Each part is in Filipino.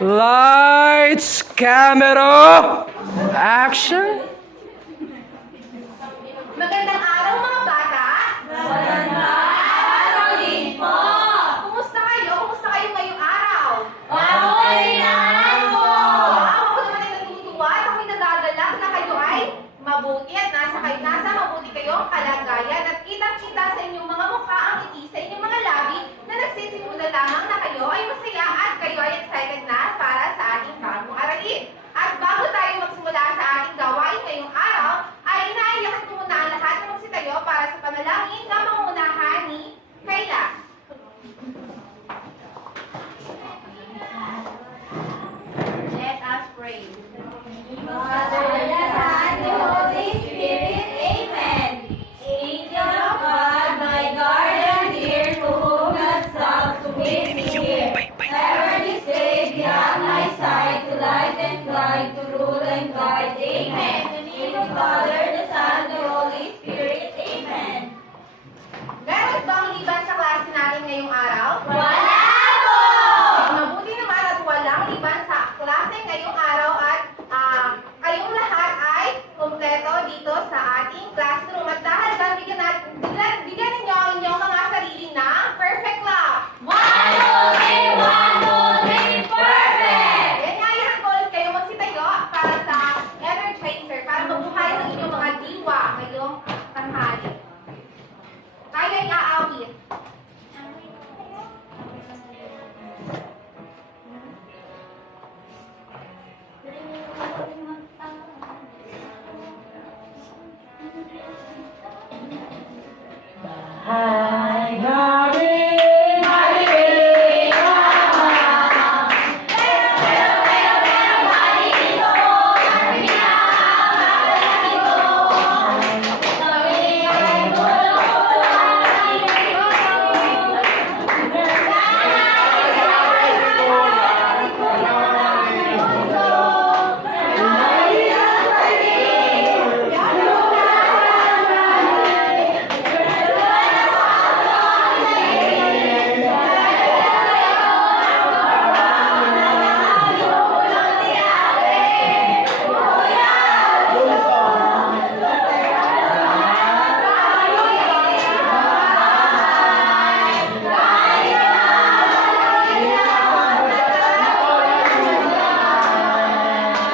Lights, camera, action! Magandang araw mga bata! Magandang araw din po! Kumusta kayo? Kumusta kayo ngayong araw? Mabuti naman po! Ako naman ay natutuwa at ako'y nagagalak na kayo ay mabuti at nasa mabuti kayong kalagayan at kitang-kita sa inyong mga mukha ang ngiti sa inyong mga labi na nagsisimula lamang na kayo ay masaya at kayo ay excited na para sa ating bagong aralin. At bago tayo magsimula sa ating gawain ngayong araw, ay inaayakan ko muna ang lahat na magsitayo para sa panalangin na mangunahan ni Kayla. Let us pray. Father, the Son, the Holy Spirit, Amen. Angel of God, my guardian dear, to whom God stops to meet me here. Ever this day beyond my sight, to light and guide, to rule and guide, Amen. In the name of Father, the Son, the Holy Spirit, Amen. Meron bang liban sa klase natin ngayong araw? Wala po! Mabuti naman at walang liban sa klase ngayong araw at kayong lahat ay kumpleto dito sa ating classroom. At dahil dyan, bigyan ninyo ang inyong mga sarili ng perfect love. 1, 2, 3, 1, 2, 3, perfect! Ganyayahan ko ulit kayo magsitayo para sa Energizer para mabuhay ang inyong mga diwa ngayong tanghali. Tayo ay aawit. Hi,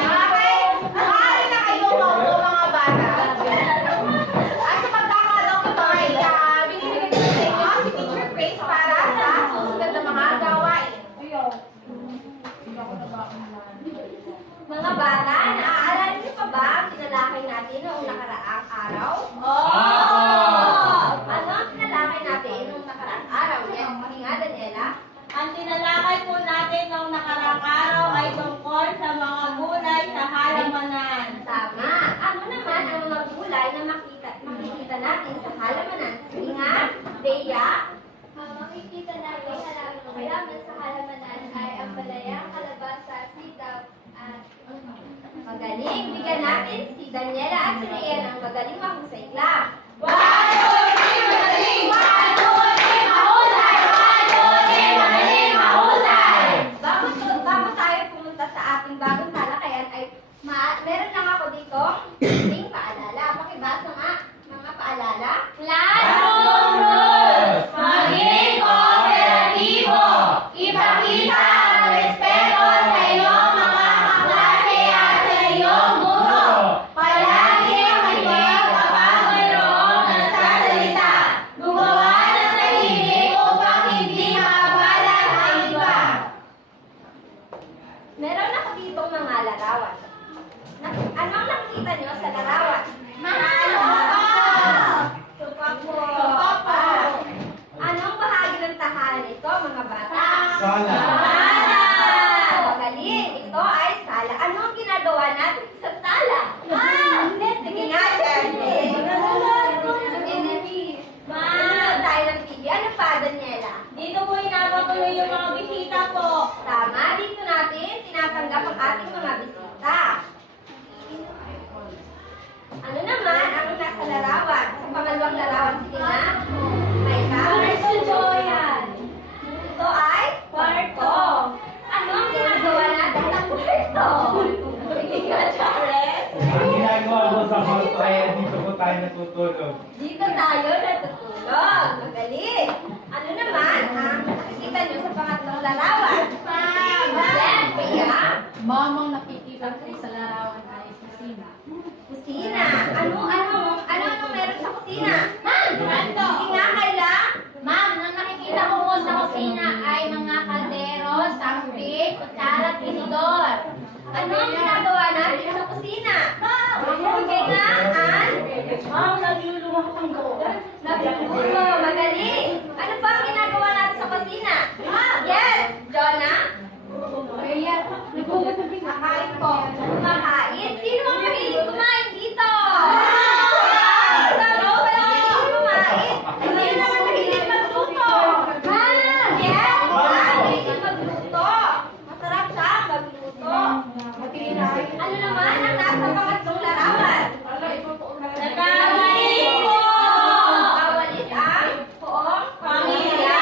Maaari na kayo maupo mga bata. At sa pagkakataon ito ay binibigyan ko sa inyo si Teacher Grace para sa susunod na mga gawain. Mga bata, naaalala niyo pa ba ang tinalakay natin noong nakaraang araw? Ano ang tinalakay natin noong nakaraang araw? Yes, sige nga, Daniela. Ang tinalakay po natin noong nakaraang araw ay tungkol sa mga gulay sa halamanan. Tama. Ano naman ang mga gulay na makikita natin sa halamanan? Sige nga, Bea. Makikita natin halaman sa halamanan ay ang palaya, kalabasa, sitaw, at Magaling. Bigyan natin si Daniela at si Rian ang magaling mahusay lang. 1, 2, 3, magaling! 1, 2, 3, mahusay! 1, 2, 3, magaling, mahusay! Bago tayo pumunta sa ating bagong talakayan ay meron lang ako dito ding paalala. Pakibasa nga mga paalala. Classroom rules! Maging kooperatibo! Ipakita ang respeto sa iyong mga kaklase at sa iyong guro! Palagi ang iyong kapag mayroong nagsasalita! Gumawa ng tahimik upang hindi makabala ang iba! Meron ako dito mga larawan. Anong nakikita nyo sa larawan? Sopa. Anong bahagi ng tahanan ito, mga bata? Sala. Sala! Magaling! Ito ay sala. Ano ang ginagawa natin sa sala? Sige nga, Charlie. Manonood tayo ng TV. Ano pa, Daniela? Dito po inapatuloy yung mga bisita po. Tama, dito natin tinatanggap ang ating mga bisita. Kaya dito po tayo natutulog. Dito tayo natutulog. Magaling. Ano naman ang nakikita nyo sa pangatlong larawan? Yes, kaya? Mamang nakikita ko sa larawan ay kusina. Kusina. Ano meron sa kusina? Ma'am! Sige nga, Kayla. Ma'am, ang nakikita ko po sa kusina ay mga kaldero, sampit, kutsara, tinidor. Ano ang ginagawa natin sa kusina? Sige nga, Ann. Ma'am, nagluluto. Nagluluto. Magaling. Ano pa ang ginagawa natin sa kusina? Yes, Jonah. Kakain po. Kumakain. Sino ang mahilig kumain dito? Tama, wala mahilig kumain. Sino naman mahilig magluto? Yes, mahilig magluto. Masarap siya magluto. Ano naman ang nasa pangatlong larawan? Nagkawalis po! Nagkawalis ang buong pamilya.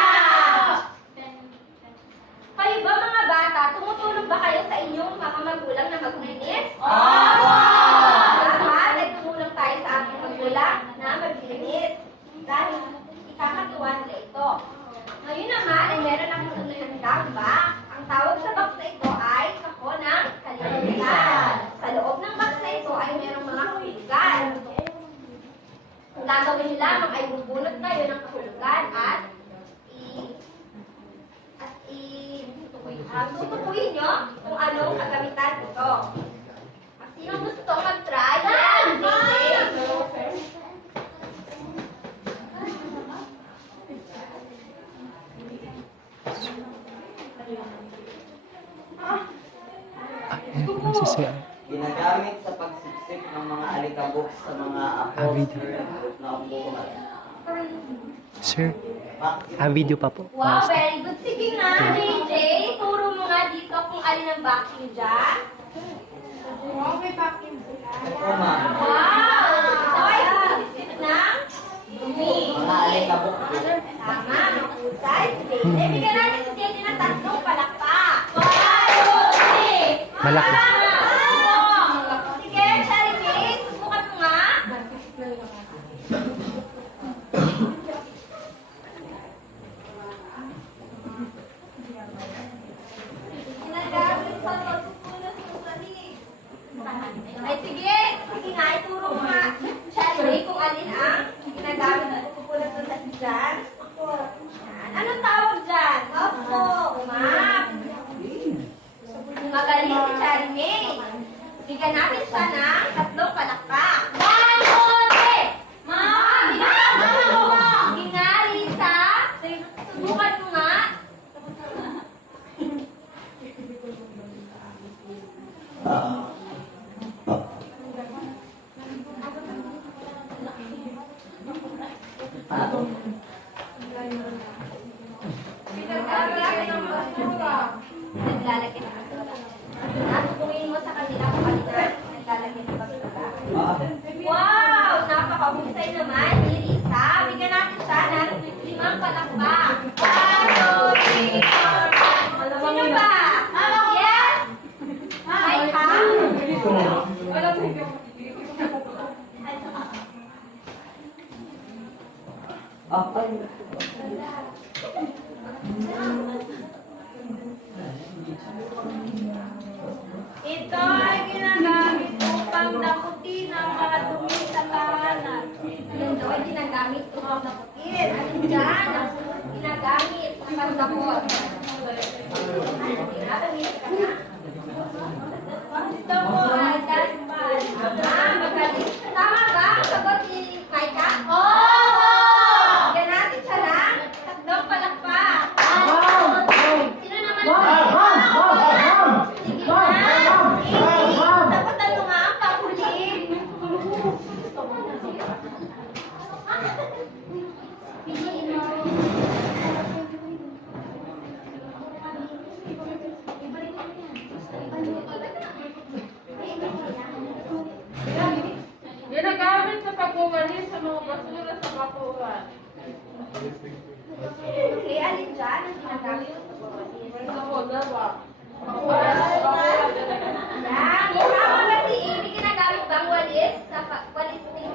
Kayo ba mga bata, tumutulong ba kayo sa inyong mga magulang na maglinis? Dapat ay tumulong tayo sa ating magulang na maglinis. Dahil ikakatuwa nila ito. Ngayon naman ay meron akong inihanda box. Ang tawag sa box na ito ay kako ng kalinisan. Sa loob ng box na ito ay merong mga kahulugan. Ang gagawin nyo lamang ay bubunot kayo ng kahulugan at tutukuyin nyo kung anong kagamitan ito. Sino gusto mag-try? Yes! Ginagamit sa pagsiksik ng mga alikabok sa mga upholstered na upuan. Sir, Vacuum. video pa po. Wow, very good. Sige nga, JJ. Turo mo nga dito kung alin ang vacuum dyan. Ito ma'am, Wow! So, ay sisip ng dumi. mga alikabok po. Tama, mahusay. Sige, bigyan natin si JJ ng tatlong palakpak. Malaki. Sige, Cherry May, subukan mo nga. Ginagamit sa pagpupunas ng sahig. Ay, sige. Sige nga, ituro mo nga. Cherry May, kung alin ang ginagamit sa pagpupunas ng sahig dyan. Yan. Anong tawag dyan? Opo, map. Magaling si Cherry May. Bigyan natin siya ng tatlong palakpak. Sige nga, Lisa. Subukan mo nga. Naglalagay ng basura. Natutuin mo sa kanila kung kanina naglalagay ng basura. Wow! Napakahusay naman ni Lisa. Bigyan natin siya ng 5 palakpak. 1, 2, 3, 4, 5. Sino ba? Yes! May ka? Ito ay ginagamit upang nakutin ang mga dumi sa tahanan. Ito ay ginagamit upang nakutin. Alin dyan ang ginagamit upang nakot? Ginagamit ka na? Ito mo ay daspan. Magaling. Tama ba ang sagot ni Maika? Bigyan natin siya ng tatlong palakpak. Sino naman? Sige na. Sagutan mo nga ang panghuli. Piliin mo. Ginagamit sa pagwawalis sa mga basura sa bakuran. Okay, alin dyan ang ginagamit sa pagwawalis? Ako, dalawa. Yan. Tama ba si Amy? Ginagamit bang walis sa walis ni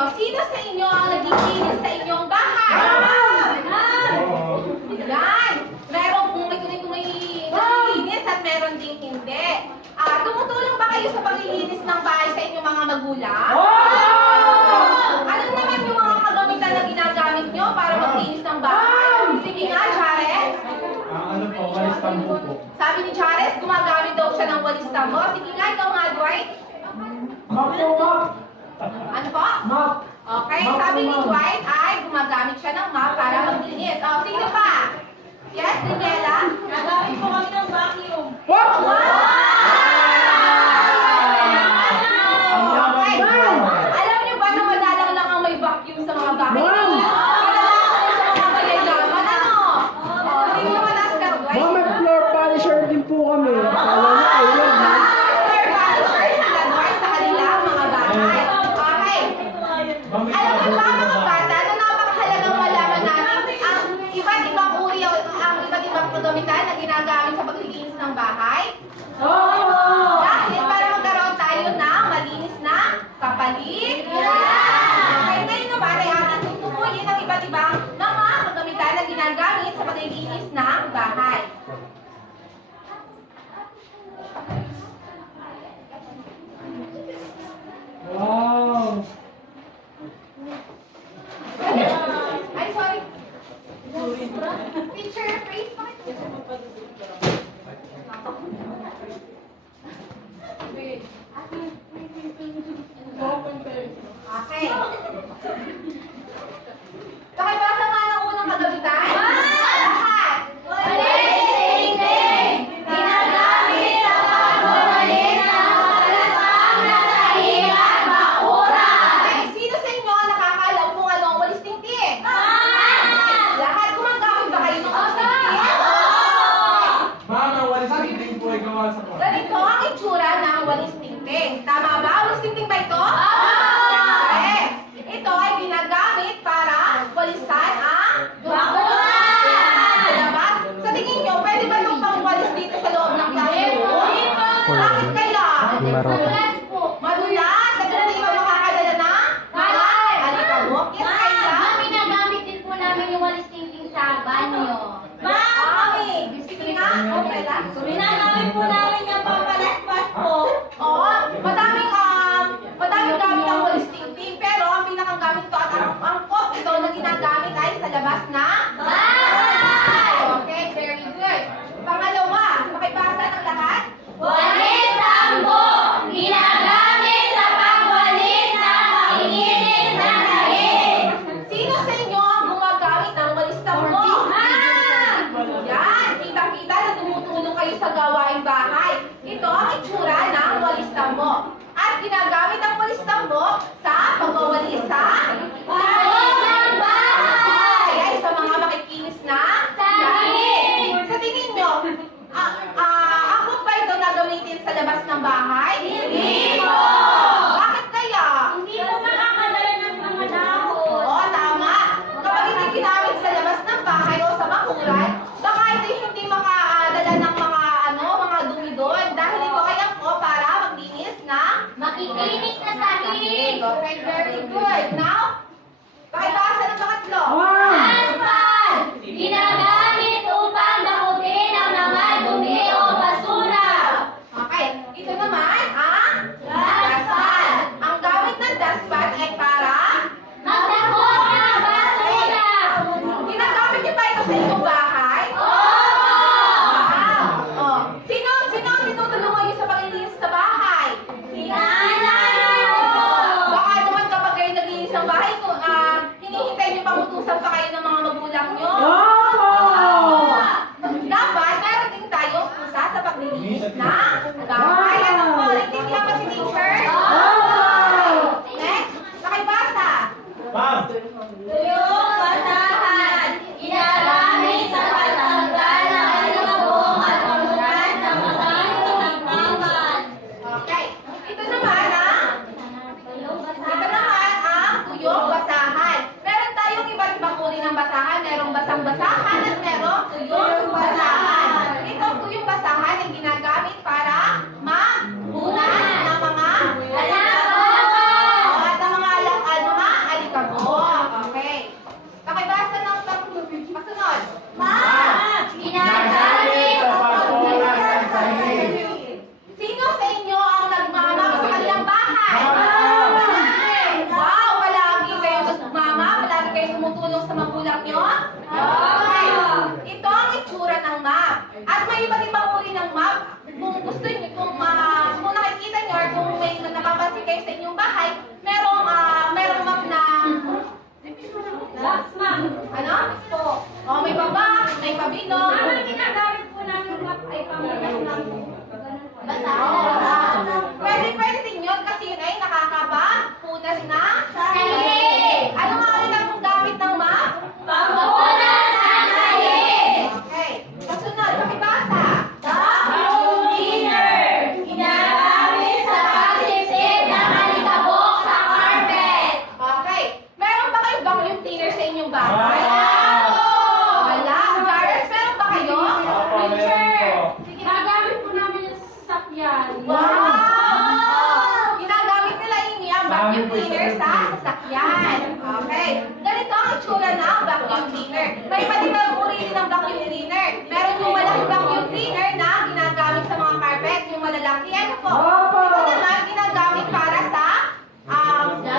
inyo, sino sa inyo ang naglilinis sa inyong bahay? Yan. Meron kung may naglilinis at meron ding hindi. Tumutulong ba kayo sa paglilinis ng bahay sa inyong mga magulang? Ano naman yung mga kagamitan na ginagamit nyo para maglinis ng bahay? Sige nga, Chares. Ano po, walis tambo po. Sabi ni Chares, gumagamit daw siya ng walis tambo. Sige nga, ikaw nga, Dwight. Map po, map! Ano po? Map! Okay, sabi ni Dwight ay gumagamit siya ng mop para maglinis. Sino pa? Yes, Daniela? Nagamit po kami ng vacuum. Okay. Alam niyo ba na madalang lang ang may vacuum sa mga bahay? Kadalasan sa mga mayayaman, ano? Sino naman ang Sir Dwight? Ma'am, may floor polisher din po kami. Kala na kayo lang, ha? Sir Vanishers sila Dwight sa kanilang mga bahay. Okay. Alam niyo ba mga bata na napakahalagang malaman natin ang iba't ibang uri o ang iba't ibang kagamitan na ginagamit sa paglilinis ng bahay? Dahil para magkaroon tayo ng malinis na kapalit. Okay, ngayon naman ay ating tutukuyin ang iba't ibang mga kagamitan na ginagamit sa paglilinis ng bahay. Wow! Ay, sorry. Teacher, please. Okay. Pakibasa nga ng unang kagamitan. Lahat. Ginagamit sa pagwawalis ng malasang na sahig at bakura. Okay, sino sa inyo ang nakakaalam kung ano ang walis tingting? Lahat gumagamit ba kayo ng walis tingting? Ma'am, ang walis tingting po ay gawa sa kwarto. Ganito ang itsura ng walis tingting. Tama ba? Walis tingting ba ito? Correct. Ito ay ginagamit para walisan ang Bakura! Sa labas. Sa tingin nyo, pwede ba itong pangwalis dito sa loob ng classroom? Bakit kaya? Madulas po. Madulas! Sa ganun hindi ba makakadala na? Alikabok? Yes, kaya? Ma'am, ginagamit din po namin yung walis tingting sa banyo. Mami! Sige nga, okay lang. Ginagamit po namin yung papalaspas po. Oo, madaming gamit ang walis tingting, pero ang pinakang gamit ko at ang pop ito na ginagamit ay sa labas na bahay. Okay, very good. Pangalawa, makibasa ng lahat? Walis tambo. Ginagamit sa pagwalis ng makikinis na sahig. Sino sa inyo ang gumagamit ng walis tambo? Yan, kita-kita na tumutulong kayo sa gawaing bahay. Ito ang itsura ng walis tambo. At ginagamit ang walis tambo sa pagwawalis sa Sahig ng bahay. ay sa mga makikinis na Sahig. Sa tingin nyo, ako ba ito na gamitin sa labas ng bahay? Hindi po. Bakit kaya? Hindi po makakadala ng mga dahon. Oo, tama. Kapag hindi ginamit sa labas ng bahay o sa bakuran, baka ito hindi makadala ng mga dumi doon. Dahil ito ay angko para maglinis na Makikinis na sahig. Okay, very good. Now, pakibasa ng pangatlo. Aspan. Ginagamit upang dakutin ang mga dumi o basura. Okay, ito naman ang Dustpan. Ang gamit ng dustpan ay para Magdakot ng basura. ginagamit niyo ba ito sa inyong bahay? Wow! Oh. Sino ang tinutulungan niyo sa paglilinis sa bahay? Sinanay po. Baka naman kapag kayo naglinis ng bahay, hinihintay niyo pang utusan pa kayo ng mga magulang niyo. Dapat meron din tayong usa sa paglilinis na bahay. Ano po? Naintindihan ba si teacher? Next, pakibasa. Ma'am! Tuyong basahan. Ginagamit sa pagtanggal ng alikabok at pagmunas ng mga katamtaman. Okay. Ito naman ang tuyong basahan. Meron tayong iba't ibang uri ng basahan. Merong basang basahan at merong tuyong basahan. Itong tuyong basahan ay ginagamit para magpunas ng mga Alikabok. at ng mga kayo tumutulong sa magulang nyo? Okay. Ito ang itsura ng map. At may iba't ibang uri ng map. Kung gusto niyo, kung nakikita niyo or kung may napapansin kayo sa inyong bahay, merong map na Box, ma'am. ano? Oh, may baba, may pabilog. Ma'am, ang ginagamit po namin map ay pambigas ng Basa. Pwede din yun kasi yun ay nakakapapunas na Sahi. Ano nga ulit ang gamit ng map? Pampunas ng sahi. Okay. Kasunod, pakibasa. Vacuum cleaner. Ginagamit sa pagsisip ng alikabok sa carpet. Okay. Meron ba kayong vacuum cleaner sa inyong bahay? Wala. Garrets, meron ba kayo? Ginagamit po namin yung sasakyan. Wow! Ginagamit nila ini ang vacuum cleaner sa sasakyan. Okay. Ganito ang itsura ng vacuum cleaner. May iba't ibang uri din ng vacuum cleaner. Meron yung malaking vacuum cleaner na ginagamit sa mga carpet, yung malalaki. Ano po? Ito naman ginagamit para sa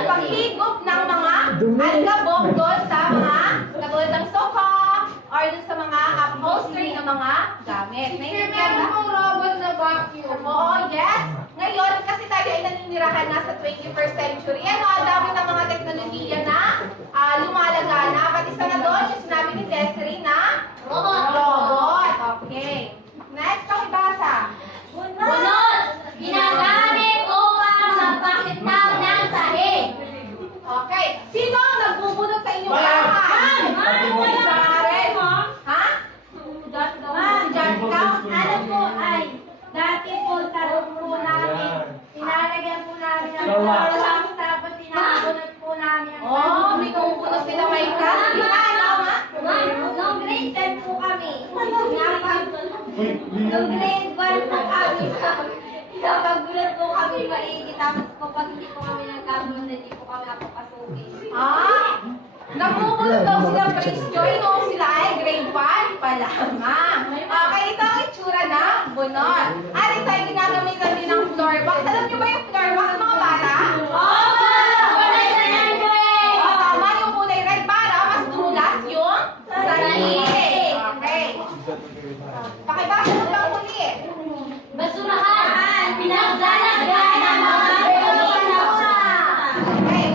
paghigop ng mga alikabok doon sa mga katulad ng sofa or doon sa mga upholstery ng mga gamit. Naiintindihan ba? Meron pong robot na vacuum. Oo, yes. Ngayon, kasi tayo ay naninirahan na sa 21st century. Ano, ang dami ng mga teknolohiya na lumalagana. At isa na doon, yung sinabi ni Desiree na robot. Okay. Next, pakibasa. Bunot. Ginagamit upang magpakitnaw ng sahig. Okay. Sino ang nagbubunot sa inyong Ma'am! bahay? Ma'am! Si Karen. Ha? Ma'am, Diyan ka? ano po ay, dati po sa room po namin, nilalagyan po namin ng flowers, tapos sinabunot po namin ang Oh, may kumubunot sila may class. Ano nga? Ma'am, nung grade 10 po kami, nung grade 1 po kami, napagbulat po kami maigi, tapos po pag hindi po kami nagkabunot, hindi po kami napapasukin. Nabubulot daw sila Prince Joy noong sila ay grade 1 pa lamang. Okay, ito ang itsura ng bunot. At ito ay ginagamitan din ng floor box. Alam niyo ba yung floor box, mga bata? Kulay na yan po eh! O, tama yung kulay red para mas dumulas yung sahig. Okay. Pakibasa mo lang muli. Basurahan! Pinaglalagyan ng mga basura! Okay.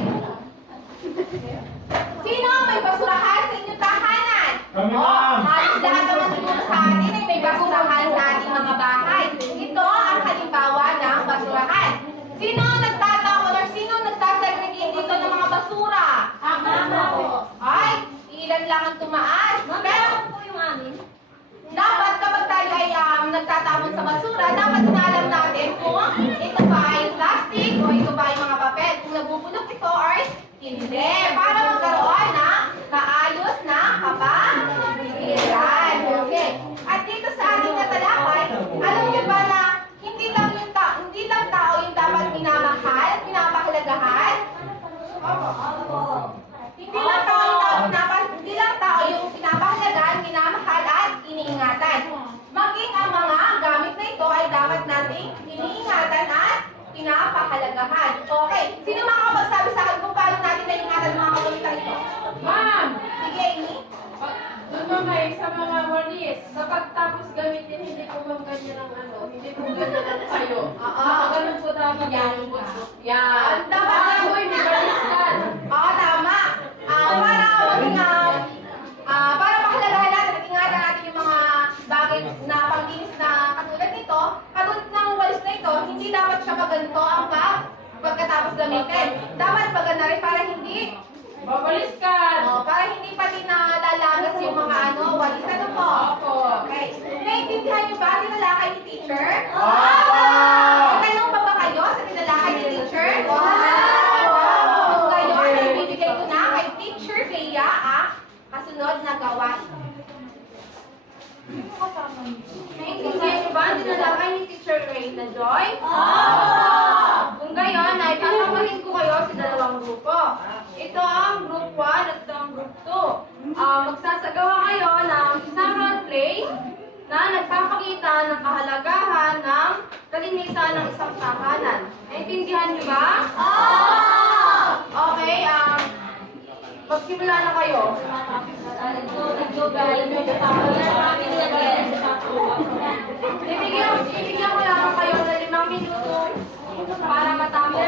Sino ang may basurahan sa inyong tahanan? Kami, ma'am. Halos lahat naman siguro sa atin ay may basurahan sa ating mga bahay. Ito ang halimbawa ng basurahan. Sino ang nagtatapon or sino ang nagsasegregate dito ng mga basura? Mama po. Ay, ilan lang ang tumaas. Pero po yung amin. dapat kapag tayo ay nagtatapon sa basura, dapat inalam natin kung ito ba ay plastic o ito ba ay mga papel. Kung nabubulok ito or hindi. Para magkaroon ng kaayos na kapaligiran. Okay. At dito sa ating natalakay, alam niyo ba na hindi lang tao yung dapat minamahal at pinapahalagahan? Hindi lang tao yung pinapahalagaan, minamahal at iniingatan. Maging ang mga gamit na ito ay dapat nating iniingatan at pinapahalagahan. Okay. Sino makakapagsabi sa akin kung paano natin naingatan ang mga kapamitang ito? Ma'am, Sige, Amy. doon mamay sa mga walis, kapag tapos gamitin, hindi po bang ganyan ang hindi po ganyan ang kayo. Ganun po dapat yung buntot. Yan. Dapat Uy, may baliskan. Oo, tama. Para pahalagahan natin at ingatan natin yung mga bagay na panglinis na katulad nito, katulad ng walis na ito, hindi dapat siya maganto ang pagkatapos gamitin. Dapat maganda rin para hindi Babaliskan. para hindi pati nalalagas yung mga walis. Ano po? Opo. Okay. Naintindihan niyo ba tinalakay ni teacher? Wow! Tanong pa ba kayo sa tinalakay ni teacher? Kung kayo, ay bibigay ko na kay Teacher Bea ang kasunod na gawain. Naintindihan niyo ba ang tinalakay ni Teacher Reyna Joy? Kung gayon, ay papapahin ko kayo sa dalawang grupo. Ito ang group 1 at ito ang group 2. Magsasagawa kayo ng isang role play na nagpapakita ng kahalagahan ng kalinisan ng isang tahanan. Naintindihan niyo ba? Okay, Magsimula na kayo. Bibigyan ko lang kayo ng 5 minuto para matapos.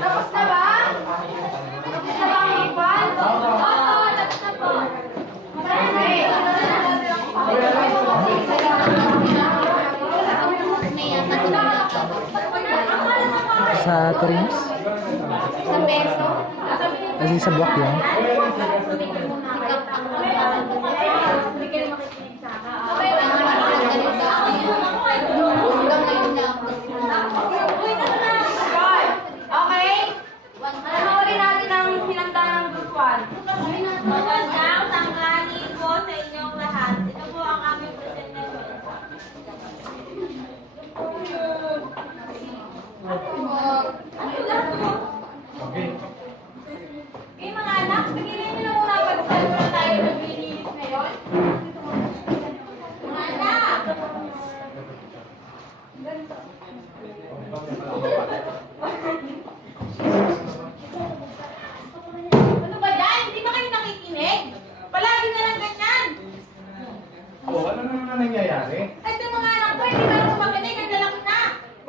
Tapos na ba? Tapos na ba ang ipan? Oo, tapos na po. Sa Torins? Sa peso. As in sa buwak yan? Okay? Panoorin natin ang pinanta ng Group 1. Magandang tanghali po sa inyong lahat. Ito po ang aming presentation. Okay, mga anak, tigilin niyo na muna pag-salva tayo ng binilis ngayon. Mga anak! Ano ba yan? Hindi ba kayo nakikinig? Palagi na lang ganyan. Oh, ano naman nangyayari? Ay, ito mga anak ko, hindi ba ako makinig? Ang lalaki na.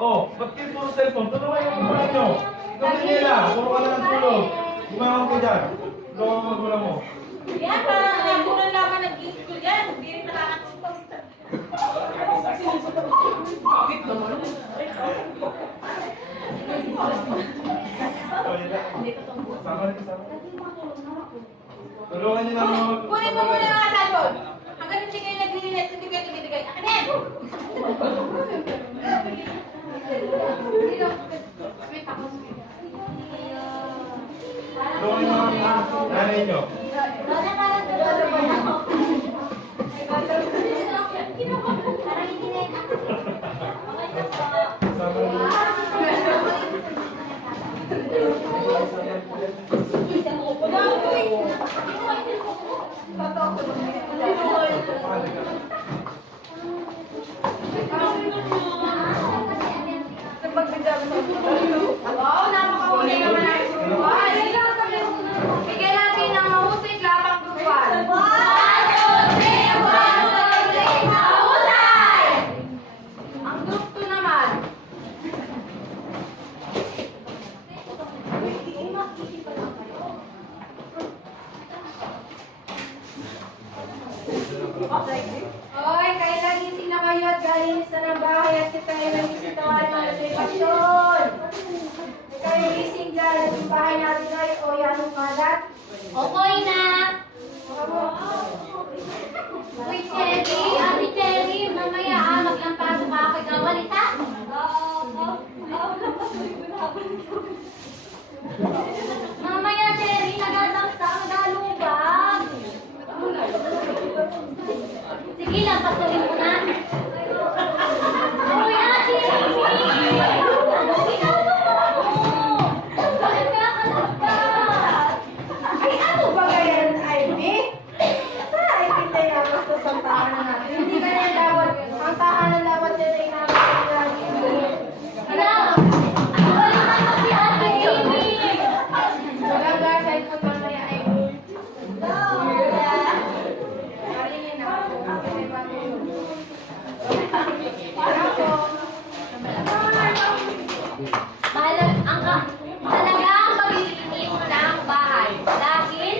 Oh, ba't kayo puro cellphone? Tulungan yung magulang nyo. Ikaw Daniela, puro ka lang ng tulog. Umangon ka dyan. Tulungan ang magulang mo. Yan, parang nagbunan lamang nag-i-school yan. Hindi rin nakakatulog. Bakit naman? Oh, yun lang. Sama rin, sama. Tulungan nyo na mga... Kunin mo muna yung mga cellphone. Hanggang hindi kayo naglilinis, hindi kayo tumibigay. Akin yan! Tulungan nyo mga nanay nyo. Sama rin. Wow, napakahuli naman ang Group 1. Bigyan natin ng mahusay klapang Group 1. Ang Group 2 naman. Hoy, kailan gising na kayo at galinis na ng bahay at kayo nagsisitahan ng reservasyon. Kayo gising dyan at yung bahay natin ay o yan ang malat. Opo, ina. Uy, Cherry, Ate Cherry, mamaya maglampasok ka ako ikawalit ha? Mamaya, Cherry, nagadamsa ang galubag. Sige lang, pasukin mo na. Uy, Ate Cherry! Ikaw mo! Bakit ka kalagpas? Ay, ano ba ganyan, Ivy? Ay, hindi na basta sa tahanan natin. Hindi ganyan dapat Mahalaga ang paglilinis ng bahay. Dahil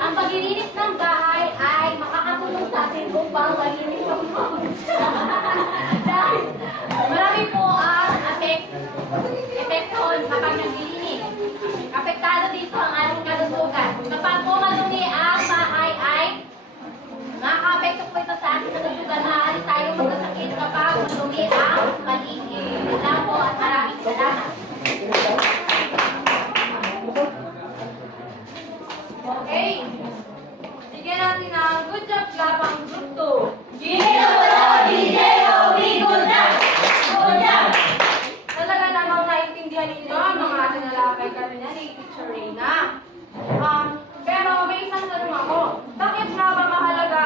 ang paglilinis ng bahay ay makakatulong sa atin upang malinis ang bahay. Dahil marami po ang epekto kapag naglilinis. Apektado dito ang ating kalusugan. Kapag po madumi ang bahay ay nakaka-apekto po ito sa ating kalusugan. Maaari tayong magkasakit kapag madumi ang paligid. Wala po at maraming salamat. Okay. Bigyan natin ng good job labang group 2. Talaga namang naintindihan ninyo ang mga tinalakay kanina ni Teacher Reyna. Pero may isang tanong ako. Bakit nga ba mahalaga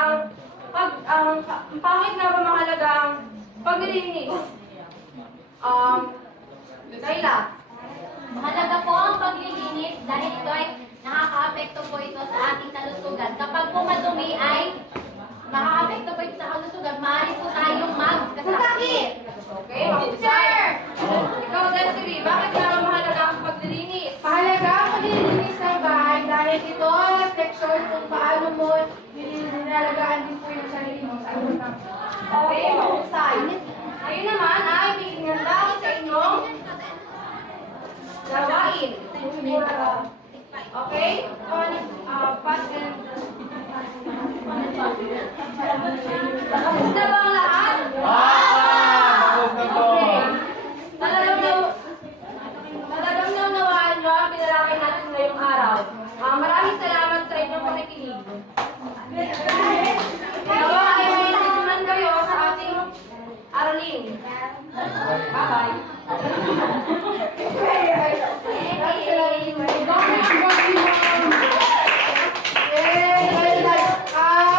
ang paglilinis? Kayla. Mahalaga po ang paglilinis dahil ito ay nakaka-apekto po ito sa ating kalusugan. Kapag po madumi ay makaka-apekto po ito sa kalusugan, maaari po tayong magkasakit. Okay, teacher! Ikaw, Desiree, bakit nga ba mahalaga ang paglilinis? Mahalaga ang paglilinis ng bahay dahil ito ang refleksyon kung paano mo nilalagaan din po yung sarili mo sa ibang tao. Okay, mahusay. Ngayon naman ay bigyan lang sa inyong gawain. Okay? Pass and... Tapos na ba ang lahat? Tapos na po. Talagang naunawaan nyo ang pinalakay natin ngayong araw. Maraming salamat sa inyong pakikinig. Nawa ay may natutunan kayo sa ating aralin.